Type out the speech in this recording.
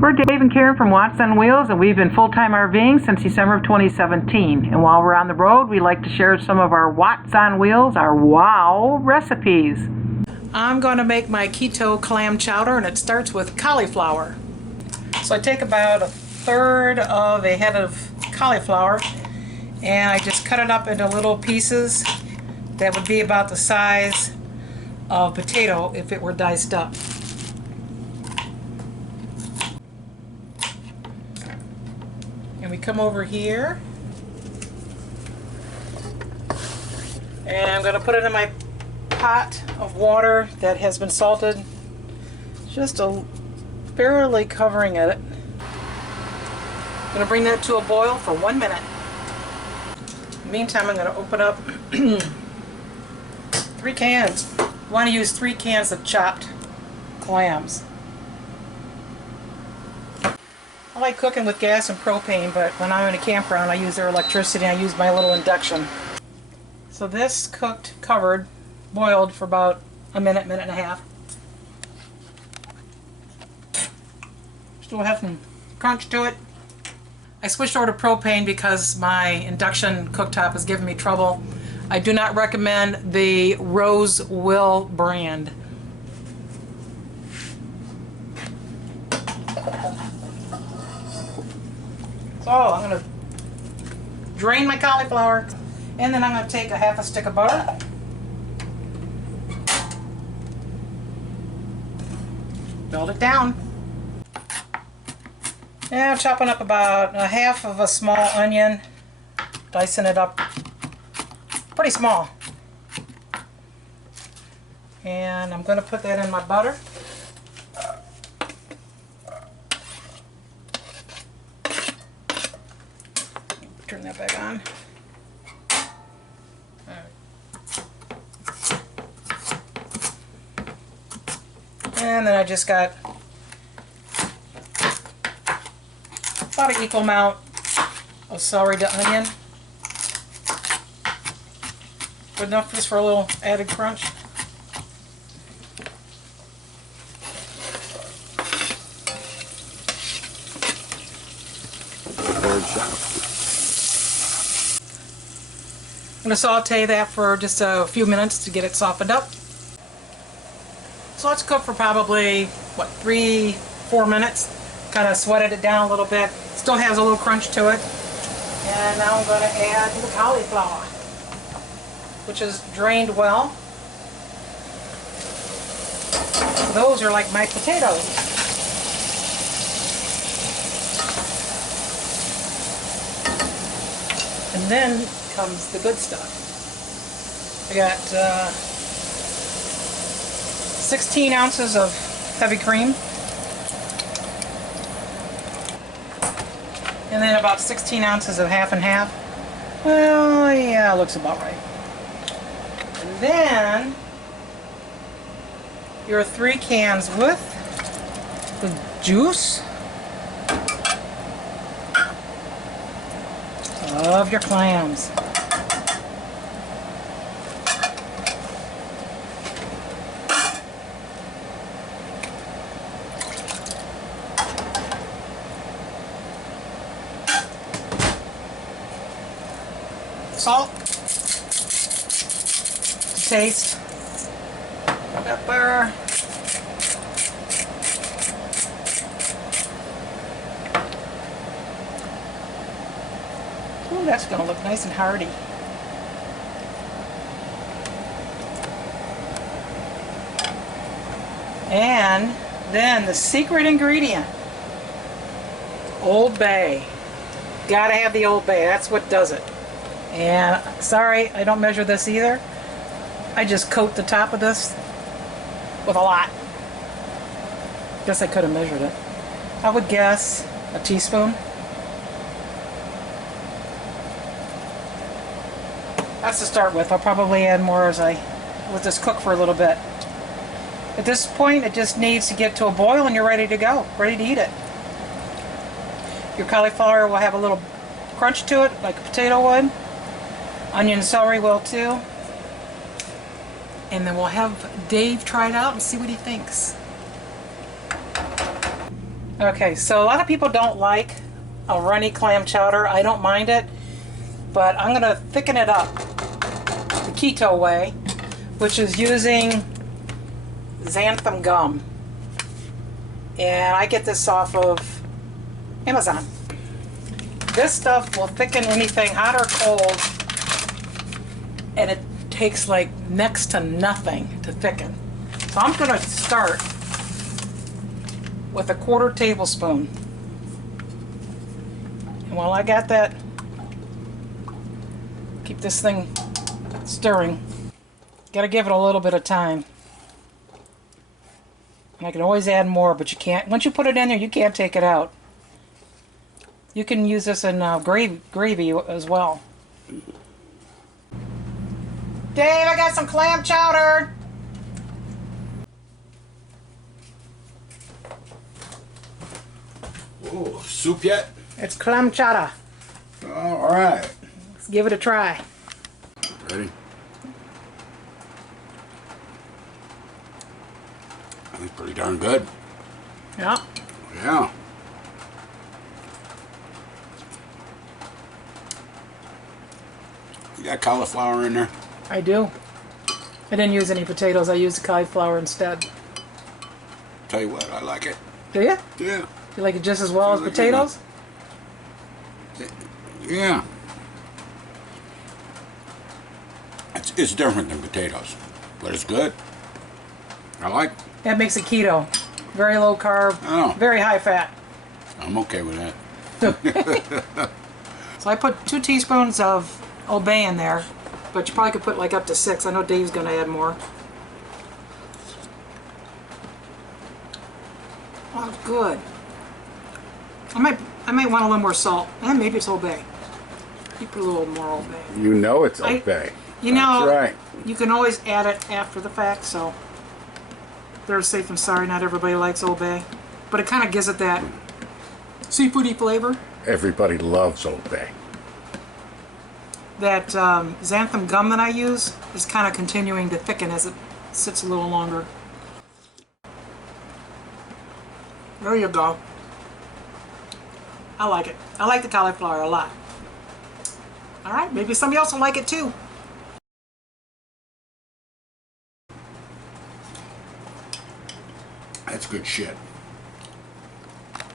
We're Dave and Karen from Watts on Wheels, and we've been full-time RVing since December of 2017. And while we're on the road, we like to share some of our Watts on Wheels, our WoW recipes. I'm going to make my keto clam chowder, and it starts with cauliflower. So I take about 1/3 of a head of cauliflower, and I just cut it up into little pieces that would be about the size of potato if it were diced up. And we come over here, and I'm going to put it in my pot of water that has been salted, just barely covering it. I'm going to bring that to a boil for 1 minute. In the meantime, I'm going to open up 3 cans. You want to use 3 cans of chopped clams. I like cooking with gas and propane, but when I'm in a campground I use their electricity and I use my little induction. So this cooked, covered, boiled for about a minute, minute and a half. Still have some crunch to it. I switched over to propane because my induction cooktop is giving me trouble. I do not recommend the Rose Will brand. So I'm going to drain my cauliflower, and then I'm going to take a half a stick of butter, melt it down, and I'm chopping up about a half of a small onion, dicing it up pretty small, and I'm going to put that in my butter. Turn that back on. And then I just got about an equal amount of celery to onion. Good enough just for a little added crunch. I'm going to saute that for just a few minutes to get it softened up. So let's cook for probably, 3-4 minutes. Kind of sweated it down a little bit. Still has a little crunch to it. And now I'm going to add the cauliflower, which is drained well. Those are like my potatoes. And then comes the good stuff. I got 16 ounces of heavy cream, and then about 16 ounces of half and half. Well, yeah, looks about right. And then your 3 cans with the juice of your clams. Salt to taste. Pepper. Ooh, that's going to look nice and hearty. And then the secret ingredient, Old Bay. Gotta have the Old Bay. That's what does it. And sorry, I don't measure this either. I just coat the top of this with a lot. Guess I could have measured it. I would guess a teaspoon. That's to start with. I'll probably add more as I let this cook for a little bit. At this point, it just needs to get to a boil and you're ready to go, ready to eat it. Your cauliflower will have a little crunch to it, like a potato would. Onion and celery will too. And then we'll have Dave try it out and see what he thinks. Okay, so a lot of people don't like a runny clam chowder. I don't mind it, but I'm going to thicken it up the keto way, which is using xanthan gum. And I get this off of Amazon. This stuff will thicken anything, hot or cold, and it takes like next to nothing to thicken. So I'm going to start with a 1/4 tablespoon. And while I got that, keep this thing stirring. Got to give it a little bit of time. And I can always add more, but you can't. Once you put it in there, you can't take it out. You can use this in gravy as well. Dave, I got some clam chowder. Oh, soup yet? It's clam chowder. All right. Let's give it a try. Ready? That's pretty darn good. Yeah. Yeah. You got cauliflower in there? I do. I didn't use any potatoes. I used cauliflower instead. Tell you what, I like it. Do you? Yeah. You like it just as well as Sounds like potatoes? Yeah. It's different than potatoes, but it's good. I like it. That makes it keto. Very low carb, Oh. very high fat. I'm okay with that. So I put 2 teaspoons of Old Bay in there, but you probably could put like up to 6. I know Dave's going to add more. Oh, good. I might want a little more salt. And maybe it's Old Bay. You put a little more Old Bay. You know it's okay. You know, that's right. You can always add it after the fact, so they're safe and sorry. Not everybody likes Old Bay, but it kind of gives it that seafoody flavor. Everybody loves Old Bay. That xanthan gum that I use is kind of continuing to thicken as it sits a little longer. There you go. I like it. I like the cauliflower a lot. All right, maybe somebody else will like it too. That's good shit.